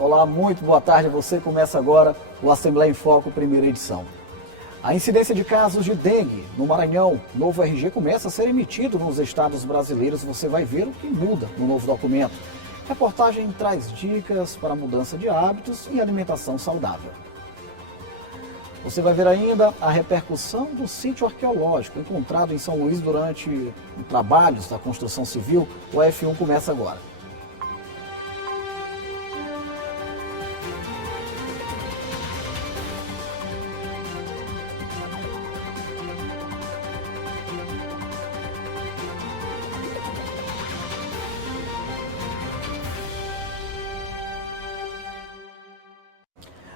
Olá, muito boa tarde a você. Começa agora o Assembleia em Foco, primeira edição. A incidência de casos de dengue no Maranhão, novo RG começa a ser emitido nos estados brasileiros. Você vai ver o que muda no novo documento. A reportagem traz dicas para a mudança de hábitos e alimentação saudável. Você vai ver ainda a repercussão do sítio arqueológico encontrado em São Luís durante trabalhos da construção civil. O F1 começa agora.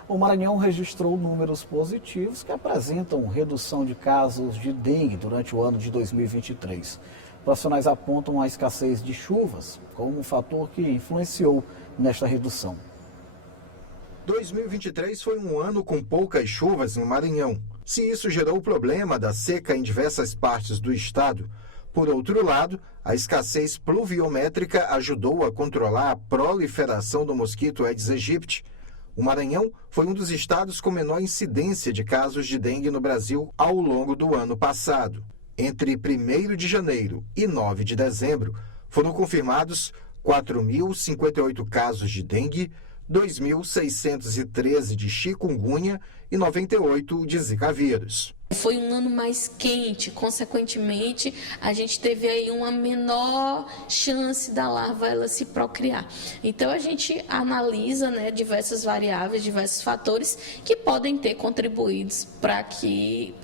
O Maranhão registrou números positivos que apresentam redução de casos de dengue durante o ano de 2023. Profissionais apontam a escassez de chuvas como um fator que influenciou nesta redução. 2023 foi um ano com poucas chuvas no Maranhão. Se isso gerou o problema da seca em diversas partes do estado, por outro lado, a escassez pluviométrica ajudou a controlar a proliferação do mosquito Aedes aegypti. O Maranhão foi um dos estados com menor incidência de casos de dengue no Brasil ao longo do ano passado. Entre 1º de janeiro e 9 de dezembro, foram confirmados 4.058 casos de dengue, 2.613 de chikungunya e 98 de zika vírus. Foi um ano mais quente, consequentemente, a gente teve aí uma menor chance da larva ela se procriar. Então, a gente analisa, diversas variáveis, diversos fatores que podem ter contribuído para que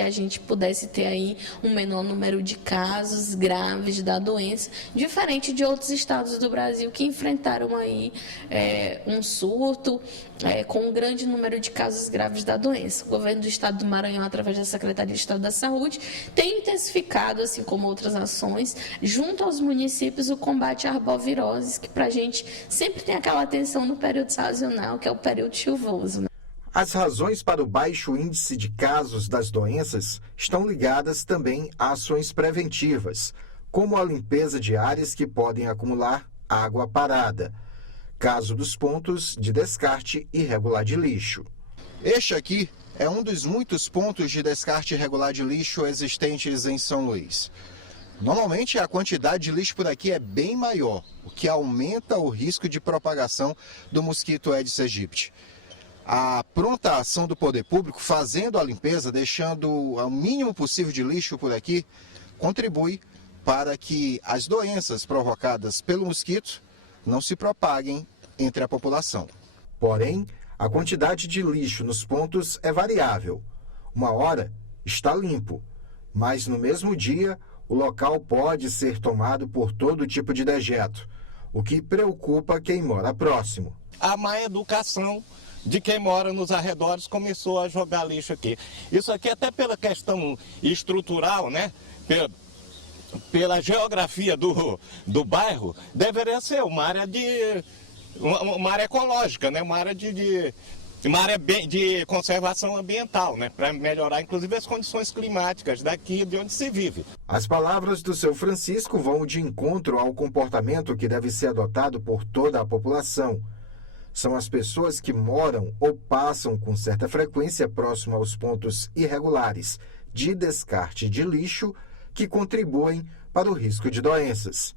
a gente pudesse ter aí um menor número de casos graves da doença, diferente de outros estados do Brasil que enfrentaram aí um surto com um grande número de casos graves da doença. O governo do estado do Maranhão, através da Secretaria de Estado da Saúde, tem intensificado, assim como outras ações, junto aos municípios, o combate à arbovirose, que para a gente sempre tem aquela atenção no período sazonal, que é o período chuvoso. As razões para o baixo índice de casos das doenças estão ligadas também a ações preventivas, como a limpeza de áreas que podem acumular água parada. Caso dos pontos de descarte irregular de lixo. Este aqui é um dos muitos pontos de descarte irregular de lixo existentes em São Luís. Normalmente a quantidade de lixo por aqui é bem maior, o que aumenta o risco de propagação do mosquito Aedes aegypti. A pronta ação do poder público, fazendo a limpeza, deixando o mínimo possível de lixo por aqui, contribui para que as doenças provocadas pelo mosquito não se propaguem entre a população. Porém, a quantidade de lixo nos pontos é variável. Uma hora está limpo, mas no mesmo dia o local pode ser tomado por todo tipo de dejeto, o que preocupa quem mora próximo. A má educação de quem mora nos arredores começou a jogar lixo aqui. Isso aqui até pela questão estrutural, pela geografia do bairro, deveria ser uma área ecológica, uma área de conservação ambiental, para melhorar inclusive as condições climáticas daqui de onde se vive. As palavras do seu Francisco vão de encontro ao comportamento que deve ser adotado por toda a população. São as pessoas que moram ou passam com certa frequência próximo aos pontos irregulares de descarte de lixo que contribuem para o risco de doenças.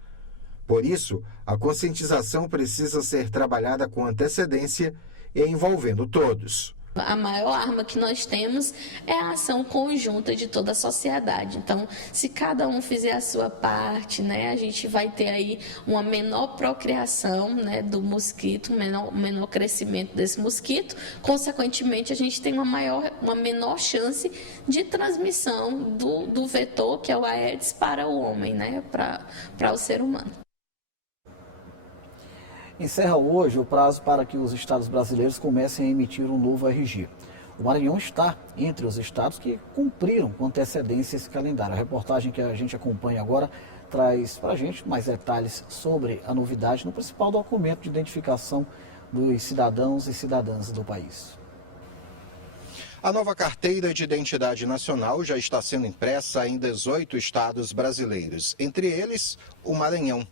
Por isso, a conscientização precisa ser trabalhada com antecedência e envolvendo todos. A maior arma que nós temos é a ação conjunta de toda a sociedade. Então, se cada um fizer a sua parte, a gente vai ter aí uma menor procriação, do mosquito, menor crescimento desse mosquito. Consequentemente, a gente tem uma menor chance de transmissão do vetor, que é o Aedes, para o homem, para o ser humano. Encerra hoje o prazo para que os estados brasileiros comecem a emitir um novo RG. O Maranhão está entre os estados que cumpriram com antecedência esse calendário. A reportagem que a gente acompanha agora traz para a gente mais detalhes sobre a novidade no principal documento de identificação dos cidadãos e cidadãs do país. A nova carteira de identidade nacional já está sendo impressa em 18 estados brasileiros, entre eles o Maranhão.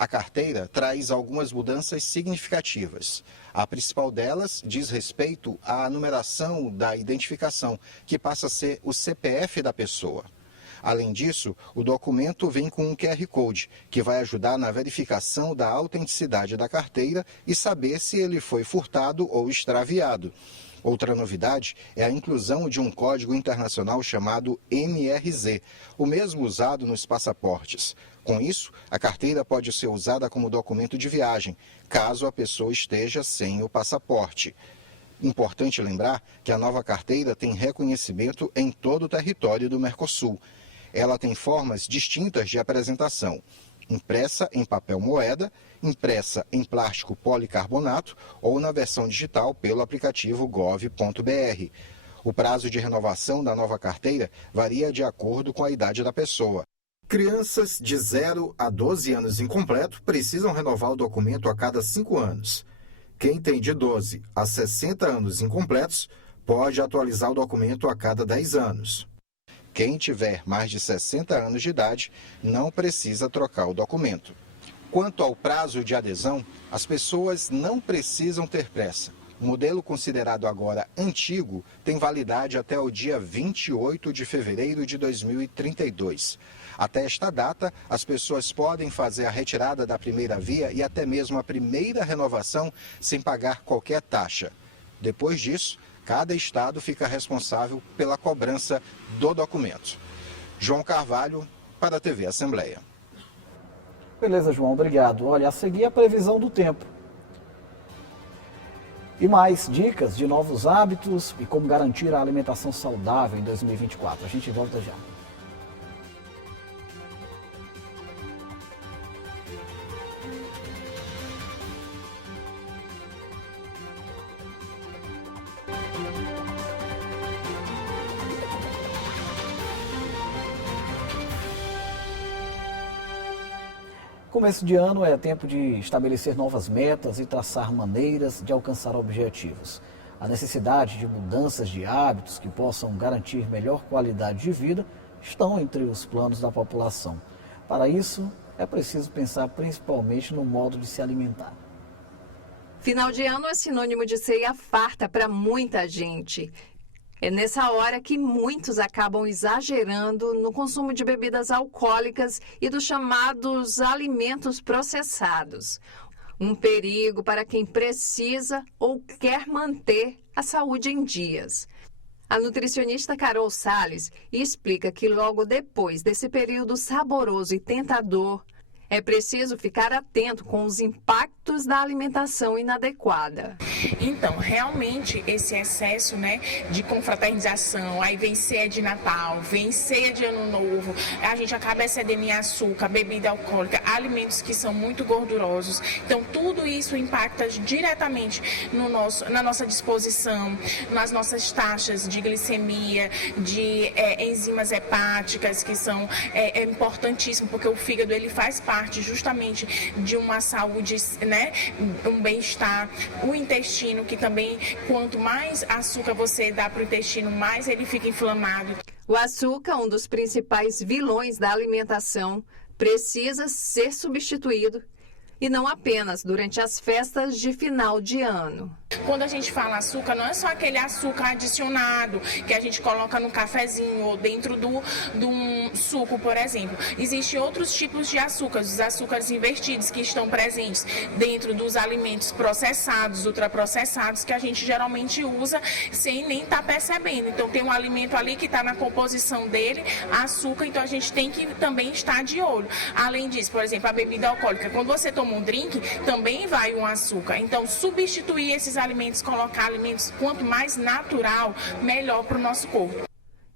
A carteira traz algumas mudanças significativas. A principal delas diz respeito à numeração da identificação, que passa a ser o CPF da pessoa. Além disso, o documento vem com um QR Code, que vai ajudar na verificação da autenticidade da carteira e saber se ele foi furtado ou extraviado. Outra novidade é a inclusão de um código internacional chamado MRZ, o mesmo usado nos passaportes. Com isso, a carteira pode ser usada como documento de viagem, caso a pessoa esteja sem o passaporte. Importante lembrar que a nova carteira tem reconhecimento em todo o território do Mercosul. Ela tem formas distintas de apresentação: impressa em papel moeda, impressa em plástico policarbonato ou na versão digital pelo aplicativo gov.br. O prazo de renovação da nova carteira varia de acordo com a idade da pessoa. Crianças de 0 a 12 anos incompleto precisam renovar o documento a cada 5 anos. Quem tem de 12 a 60 anos incompletos pode atualizar o documento a cada 10 anos. Quem tiver mais de 60 anos de idade não precisa trocar o documento. Quanto ao prazo de adesão, as pessoas não precisam ter pressa. O modelo considerado agora antigo tem validade até o dia 28 de fevereiro de 2032. Até esta data, as pessoas podem fazer a retirada da primeira via e até mesmo a primeira renovação sem pagar qualquer taxa. Depois disso, cada estado fica responsável pela cobrança do documento. João Carvalho, para a TV Assembleia. Beleza, João, obrigado. Olha, a seguir a previsão do tempo. E mais dicas de novos hábitos e como garantir a alimentação saudável em 2024. A gente volta já. Começo de ano é tempo de estabelecer novas metas e traçar maneiras de alcançar objetivos. A necessidade de mudanças de hábitos que possam garantir melhor qualidade de vida estão entre os planos da população. Para isso, é preciso pensar principalmente no modo de se alimentar. Final de ano é sinônimo de ceia farta para muita gente. É nessa hora que muitos acabam exagerando no consumo de bebidas alcoólicas e dos chamados alimentos processados. Um perigo para quem precisa ou quer manter a saúde em dias. A nutricionista Carol Salles explica que logo depois desse período saboroso e tentador, é preciso ficar atento com os impactos da alimentação inadequada. Então, realmente, esse excesso, de confraternização, aí vem ceia de Natal, vem ceia de Ano Novo, a gente acaba excedendo em açúcar, bebida alcoólica, alimentos que são muito gordurosos. Então, tudo isso impacta diretamente na nossa disposição, nas nossas taxas de glicemia, de enzimas hepáticas, que são importantíssimo, porque o fígado ele faz parte justamente de uma saúde, um bem-estar. O intestino, que também, quanto mais açúcar você dá para o intestino, mais ele fica inflamado. O açúcar, um dos principais vilões da alimentação, precisa ser substituído. E não apenas durante as festas de final de ano. Quando a gente fala açúcar, não é só aquele açúcar adicionado que a gente coloca no cafezinho ou dentro de um suco, por exemplo. Existem outros tipos de açúcares, os açúcares invertidos que estão presentes dentro dos alimentos processados, ultraprocessados, que a gente geralmente usa sem nem estar percebendo. Então tem um alimento ali que está na composição dele, açúcar, então a gente tem que também estar de olho. Além disso, por exemplo, a bebida alcoólica, quando você toma um drink, também vai um açúcar. Então, substituir esses alimentos, colocar alimentos quanto mais natural, melhor para o nosso corpo.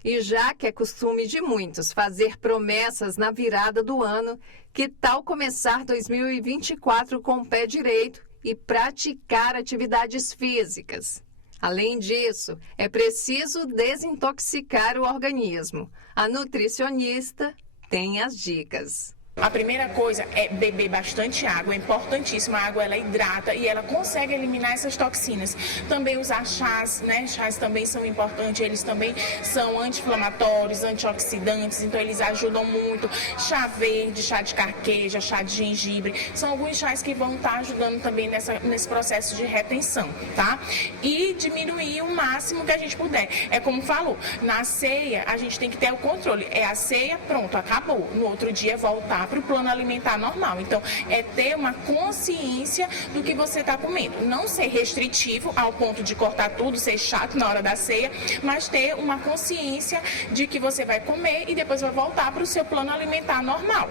E já que é costume de muitos fazer promessas na virada do ano, que tal começar 2024 com o pé direito e praticar atividades físicas? Além disso, é preciso desintoxicar o organismo. A nutricionista tem as dicas. A primeira coisa é beber bastante água, é importantíssimo. A água ela hidrata e ela consegue eliminar essas toxinas. Também usar chás, né? Chás também são importantes, eles também são anti-inflamatórios, antioxidantes, então eles ajudam muito. Chá verde, chá de carqueja, chá de gengibre, são alguns chás que vão estar ajudando também nesse processo de retenção, tá? E diminuir o máximo que a gente puder. É como falou, na ceia a gente tem que ter o controle. É a ceia, pronto, acabou. No outro dia voltar para o plano alimentar normal. Então, é ter uma consciência do que você está comendo. Não ser restritivo ao ponto de cortar tudo, ser chato na hora da ceia, mas ter uma consciência de que você vai comer e depois vai voltar para o seu plano alimentar normal.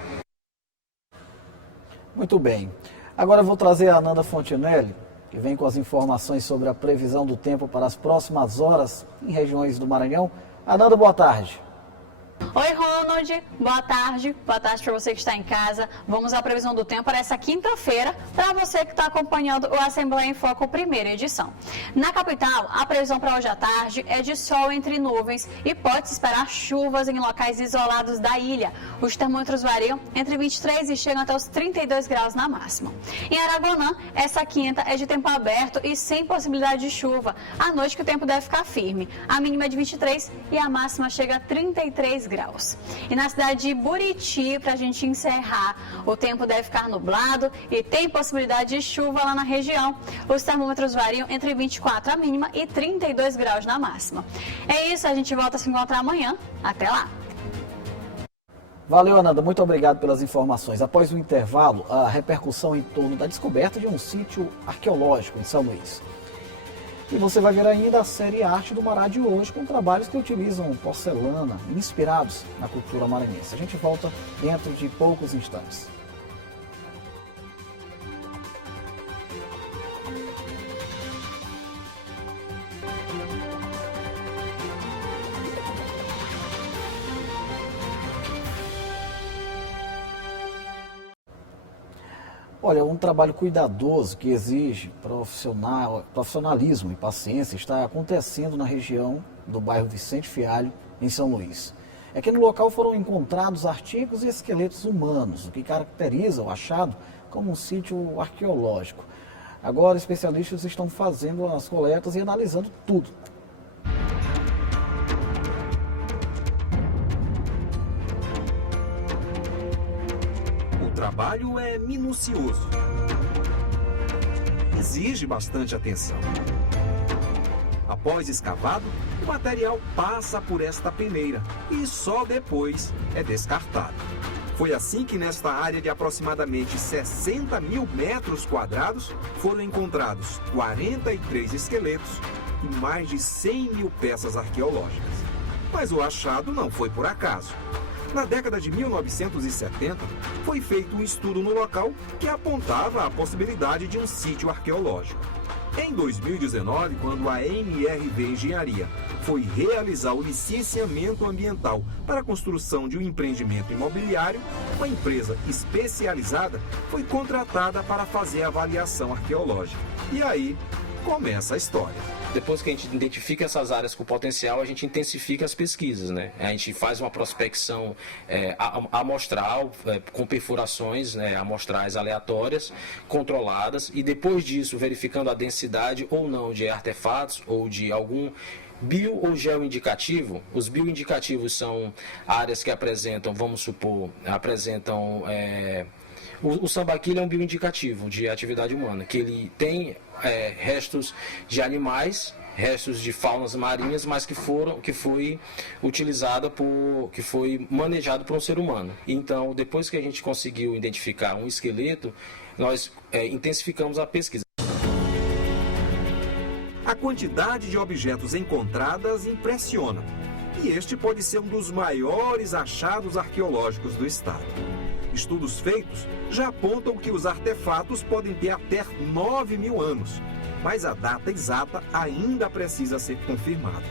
Muito bem. Agora eu vou trazer a Ananda Fontinelli, que vem com as informações sobre a previsão do tempo para as próximas horas em regiões do Maranhão. Ananda, boa tarde. Oi, Ronald. Boa tarde. Boa tarde para você que está em casa. Vamos à previsão do tempo para essa quinta-feira, para você que está acompanhando o Assembleia em Foco, primeira edição. Na capital, a previsão para hoje à tarde é de sol entre nuvens e pode-se esperar chuvas em locais isolados da ilha. Os termômetros variam entre 23 e chegam até os 32 graus na máxima. Em Aragonã, essa quinta é de tempo aberto e sem possibilidade de chuva. À noite que o tempo deve ficar firme. A mínima é de 23 e a máxima chega a 33 graus. E na cidade de Buriti, para a gente encerrar, o tempo deve ficar nublado e tem possibilidade de chuva lá na região. Os termômetros variam entre 24 a mínima e 32 graus na máxima. É isso, a gente volta a se encontrar amanhã. Até lá! Valeu, Ananda. Muito obrigado pelas informações. Após o intervalo, a repercussão em torno da descoberta de um sítio arqueológico em São Luís. E você vai ver ainda a série Arte do Mará de hoje, com trabalhos que utilizam porcelana, inspirados na cultura maranhense. A gente volta dentro de poucos instantes. Olha, um trabalho cuidadoso que exige profissionalismo e paciência está acontecendo na região do bairro Vicente Fialho, em São Luís. É que no local foram encontrados artigos e esqueletos humanos, o que caracteriza o achado como um sítio arqueológico. Agora, especialistas estão fazendo as coletas e analisando tudo. O trabalho é minucioso. Exige bastante atenção. Após escavado, o material passa por esta peneira e só depois é descartado. Foi assim que nesta área de aproximadamente 60 mil metros quadrados foram encontrados 43 esqueletos e mais de 100 mil peças arqueológicas. Mas o achado não foi por acaso. Na década de 1970, foi feito um estudo no local que apontava a possibilidade de um sítio arqueológico. Em 2019, quando a MRV Engenharia foi realizar o licenciamento ambiental para a construção de um empreendimento imobiliário, uma empresa especializada foi contratada para fazer a avaliação arqueológica. E aí começa a história. Depois que a gente identifica essas áreas com potencial, a gente intensifica as pesquisas, né? A gente faz uma prospecção amostral, com perfurações, né, amostrais aleatórias, controladas, e depois disso, verificando a densidade ou não de artefatos ou de algum bio ou geoindicativo. Os bioindicativos são áreas que apresentam, vamos supor, o sambaquilho é um bioindicativo de atividade humana, que ele tem restos de animais, restos de faunas marinhas, mas que foi manejado por um ser humano. Então, depois que a gente conseguiu identificar um esqueleto, nós intensificamos a pesquisa. A quantidade de objetos encontradas impressiona, e este pode ser um dos maiores achados arqueológicos do estado. Estudos feitos já apontam que os artefatos podem ter até 9 mil anos, mas a data exata ainda precisa ser confirmada.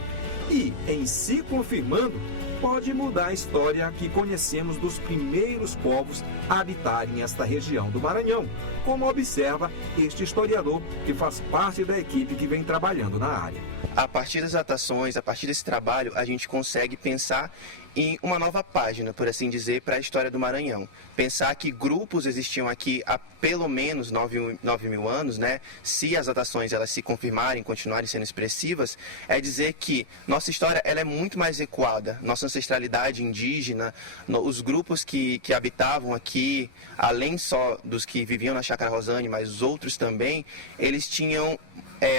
E, em se confirmando, pode mudar a história que conhecemos dos primeiros povos a habitarem esta região do Maranhão, como observa este historiador que faz parte da equipe que vem trabalhando na área. A partir das datações, a partir desse trabalho, a gente consegue pensar e uma nova página, por assim dizer, para a história do Maranhão. Pensar que grupos existiam aqui há pelo menos 9 mil anos, né? Se as datações elas se confirmarem, continuarem sendo expressivas, é dizer que nossa história ela é muito mais recuada. Nossa ancestralidade indígena, os grupos que habitavam aqui, além só dos que viviam na Chácara Rosane, mas os outros também, eles tinham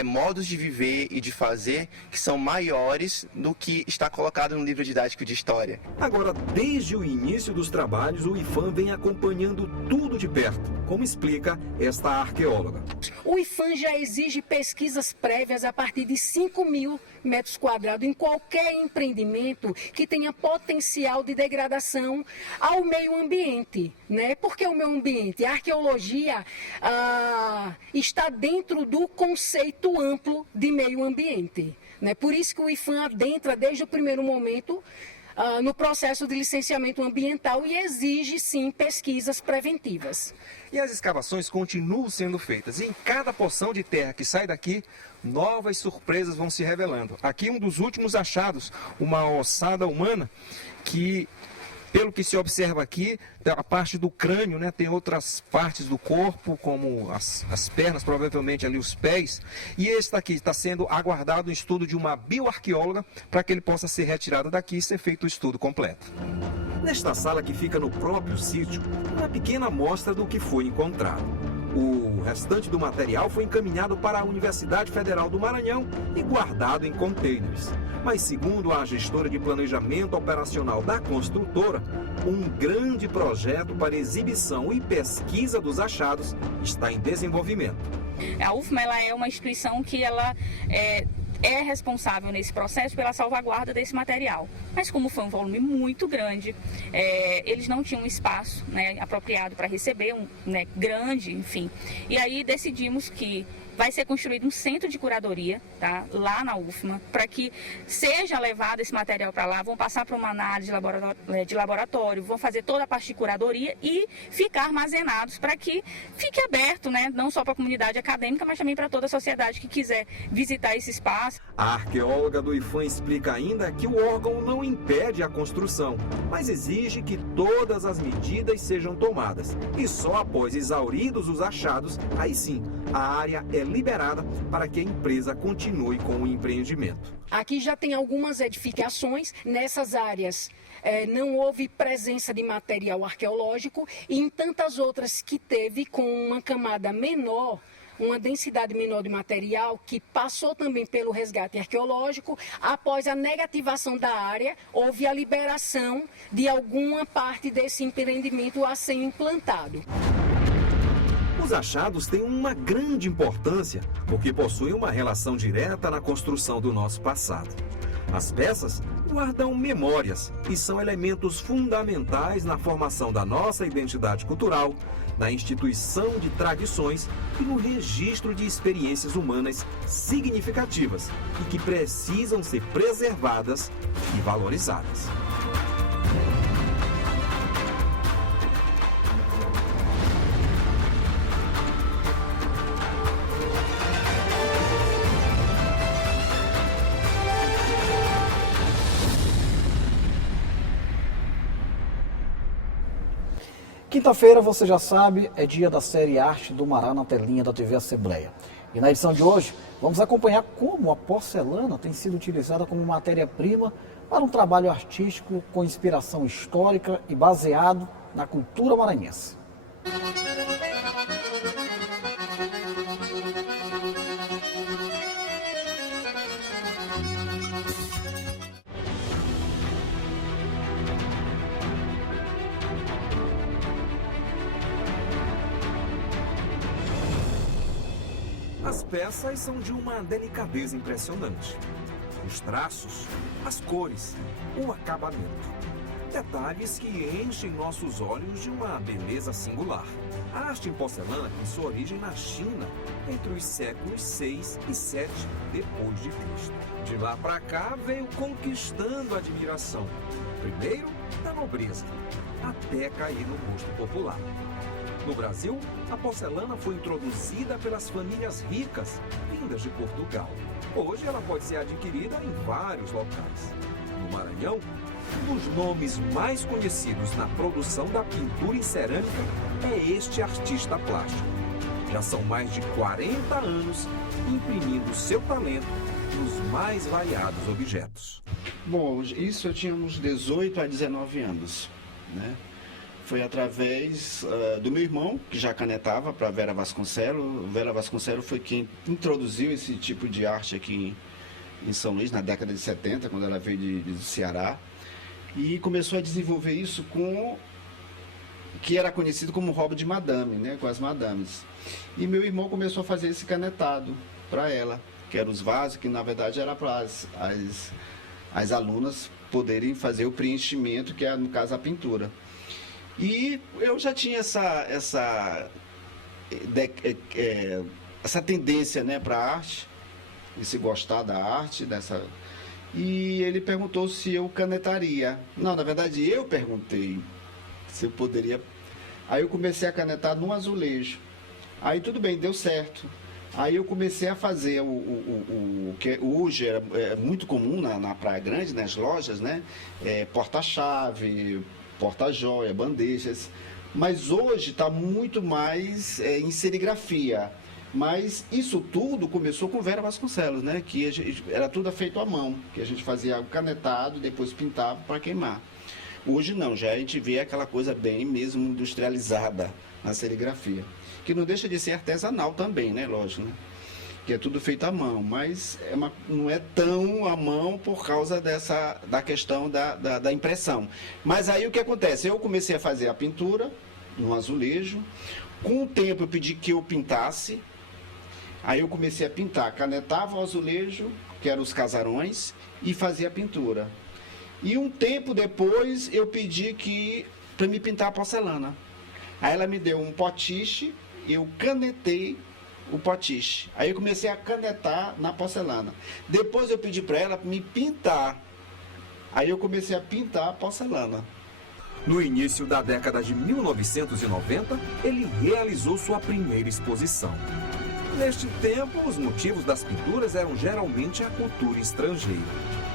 modos de viver e de fazer que são maiores do que está colocado no livro didático de história. Agora, desde o início dos trabalhos, o IPHAN vem acompanhando tudo de perto, como explica esta arqueóloga. O IPHAN já exige pesquisas prévias a partir de 5.000 metros quadrados em qualquer empreendimento que tenha potencial de degradação ao meio ambiente, né? Porque o meio ambiente, a arqueologia está dentro do conceito amplo de meio ambiente, né? Por isso que o IPHAN adentra desde o primeiro momento no processo de licenciamento ambiental e exige, sim, pesquisas preventivas. E as escavações continuam sendo feitas. E em cada porção de terra que sai daqui, novas surpresas vão se revelando. Aqui um dos últimos achados, uma ossada humana que, pelo que se observa aqui, a parte do crânio, né, tem outras partes do corpo, como as pernas, provavelmente ali os pés. E esse daqui está sendo aguardado um estudo de uma bioarqueóloga para que ele possa ser retirado daqui e ser feito o estudo completo. Nesta sala que fica no próprio sítio, uma pequena amostra do que foi encontrado. O restante do material foi encaminhado para a Universidade Federal do Maranhão e guardado em containers. Mas, segundo a gestora de planejamento operacional da construtora, um grande projeto para exibição e pesquisa dos achados está em desenvolvimento. A UFMA ela é uma instituição que ela é responsável nesse processo pela salvaguarda desse material. Mas como foi um volume muito grande, eles não tinham um espaço, né, apropriado para receber, grande, enfim. E aí decidimos que vai ser construído um centro de curadoria, tá, lá na UFMA, para que seja levado esse material para lá, vão passar para uma análise de laboratório, vão fazer toda a parte de curadoria e ficar armazenados para que fique aberto, né, não só para a comunidade acadêmica, mas também para toda a sociedade que quiser visitar esse espaço. A arqueóloga do IPHAN explica ainda que o órgão não impede a construção, mas exige que todas as medidas sejam tomadas. E só após exauridos os achados, aí sim, a área é liberada para que a empresa continue com o empreendimento. Aqui já tem algumas edificações, nessas áreas não houve presença de material arqueológico e em tantas outras que teve com uma camada menor, uma densidade menor de material que passou também pelo resgate arqueológico. Após a negativação da área, houve a liberação de alguma parte desse empreendimento a ser implantado. Os achados têm uma grande importância porque possuem uma relação direta na construção do nosso passado. As peças guardam memórias e são elementos fundamentais na formação da nossa identidade cultural, na instituição de tradições e no registro de experiências humanas significativas e que precisam ser preservadas e valorizadas. Quinta-feira, você já sabe, é dia da série Arte do Mará na telinha da TV Assembleia. E na edição de hoje, vamos acompanhar como a porcelana tem sido utilizada como matéria-prima para um trabalho artístico com inspiração histórica e baseado na cultura maranhense. As peças são de uma delicadeza impressionante. Os traços, as cores, o acabamento. Detalhes que enchem nossos olhos de uma beleza singular. A arte em porcelana tem sua origem na China, entre os séculos 6 e 7 depois de Cristo. De lá para cá veio conquistando a admiração, primeiro da nobreza, até cair no gosto popular. No Brasil, a porcelana foi introduzida pelas famílias ricas, vindas de Portugal. Hoje ela pode ser adquirida em vários locais. No Maranhão, Um dos nomes mais conhecidos na produção da pintura em cerâmica é este artista plástico. Já são mais de 40 anos imprimindo seu talento nos mais variados objetos. Bom, isso eu tinha uns 18 a 19 anos, né? Foi através do meu irmão, que já canetava para Vera Vasconcelos. Vera Vasconcelos foi quem introduziu esse tipo de arte aqui em São Luís, na década de 70, quando ela veio do Ceará. E começou a desenvolver isso com que era conhecido como hobby de madame, né, com as madames. E meu irmão começou a fazer esse canetado para ela, que eram os vasos, que na verdade era para as alunas poderem fazer o preenchimento, que é, no caso, a pintura. E eu já tinha essa tendência, né, para a arte, e se gostar da arte, E ele perguntou se eu canetaria. Não, na verdade eu perguntei se eu poderia. Aí eu comecei a canetar num azulejo. Aí tudo bem, deu certo. Aí eu comecei a fazer o que hoje é muito comum na Praia Grande, nas lojas, né? Porta-chave, porta-joia, bandejas. Mas hoje está muito mais em serigrafia. Mas isso tudo começou com Vera Vasconcelos, né? Que era tudo feito à mão, que a gente fazia o canetado, depois pintava para queimar. Hoje não, já a gente vê aquela coisa bem mesmo industrializada na serigrafia. Que não deixa de ser artesanal também, né? Lógico, né? Que é tudo feito à mão, mas não é tão à mão por causa da questão da impressão. Mas aí o que acontece? Eu comecei a fazer a pintura no azulejo. Com o tempo eu pedi que eu pintasse. Aí eu comecei a pintar, canetava o azulejo, que eram os casarões, e fazia a pintura. E um tempo depois eu pedi para me pintar a porcelana. Aí ela me deu um potiche, eu canetei o potiche. Aí eu comecei a canetar na porcelana. Depois eu pedi para ela me pintar. Aí eu comecei a pintar a porcelana. No início da década de 1990, ele realizou sua primeira exposição. Neste tempo, os motivos das pinturas eram geralmente a cultura estrangeira,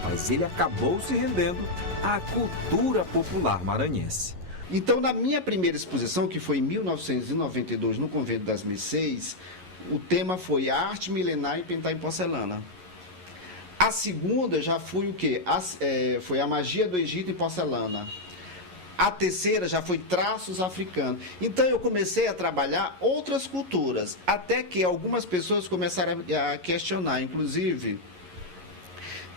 mas ele acabou se rendendo à cultura popular maranhense. Então, na minha primeira exposição, que foi em 1992, no Convento das Mercês, o tema foi arte milenar e pintar em porcelana. A segunda já foi o quê? Foi a magia do Egito em porcelana. A terceira já foi traços africanos. Então eu comecei a trabalhar outras culturas, até que algumas pessoas começaram a questionar. Inclusive,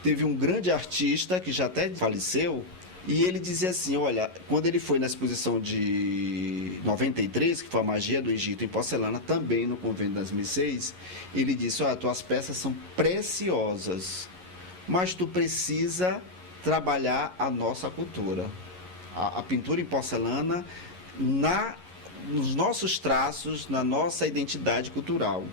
teve um grande artista que já até faleceu, e ele dizia assim, olha, quando ele foi na exposição de 93, que foi a magia do Egito em porcelana, também no Convento das Mercês, ele disse, olha, tuas peças são preciosas, mas tu precisa trabalhar a nossa cultura. A pintura em porcelana nos nossos traços, na nossa identidade cultural.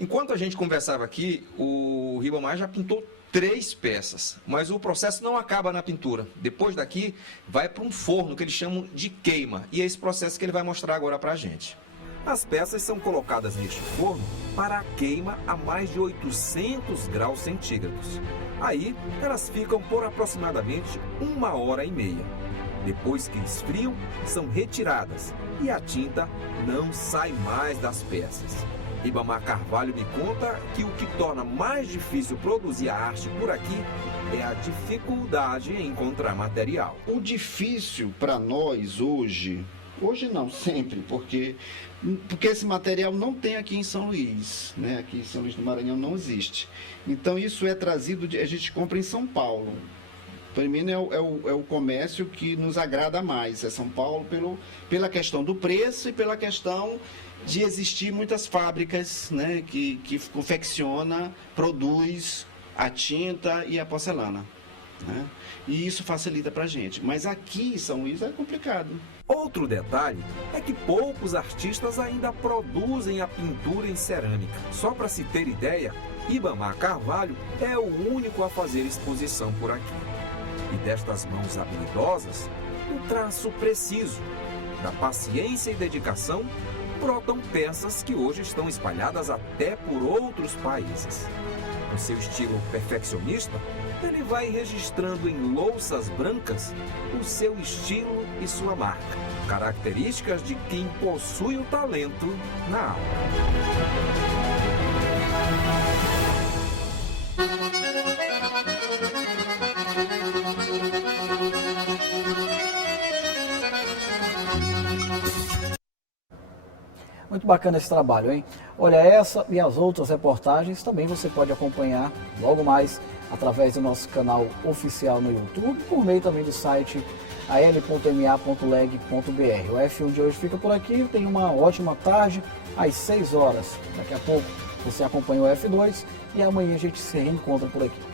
Enquanto a gente conversava aqui, o Ribamar já pintou 3 peças, mas o processo não acaba na pintura. Depois daqui, vai para um forno que eles chamam de queima, e é esse processo que ele vai mostrar agora para a gente. As peças são colocadas neste forno para a queima a mais de 800 graus centígrados. Aí, elas ficam por aproximadamente 1h30. Depois que esfriam, são retiradas e a tinta não sai mais das peças. Ribamar Carvalho me conta que o que torna mais difícil produzir a arte por aqui é a dificuldade em encontrar material. O difícil para nós hoje não, sempre, porque esse material não tem aqui em São Luís, né? Aqui em São Luís do Maranhão não existe. Então isso é trazido, a gente compra em São Paulo. Para mim é o comércio que nos agrada mais, é São Paulo, pela questão do preço e pela questão de existir muitas fábricas, né, que confecciona, produz a tinta e a porcelana, né? E isso facilita para a gente, mas aqui em São Luís é complicado. Outro detalhe é que poucos artistas ainda produzem a pintura em cerâmica. Só para se ter ideia, Ribamar Carvalho é o único a fazer exposição por aqui. E destas mãos habilidosas, o traço preciso, da paciência e dedicação, brotam peças que hoje estão espalhadas até por outros países. Com seu estilo perfeccionista, ele vai registrando em louças brancas o seu estilo e sua marca, características de quem possui o talento na alma. Muito bacana esse trabalho, hein? Olha, essa e as outras reportagens também você pode acompanhar logo mais através do nosso canal oficial no YouTube, por meio também do site al.ma.leg.br. O F1 de hoje fica por aqui, tenha uma ótima tarde, às 6 horas. Daqui a pouco você acompanha o F2 e amanhã a gente se reencontra por aqui.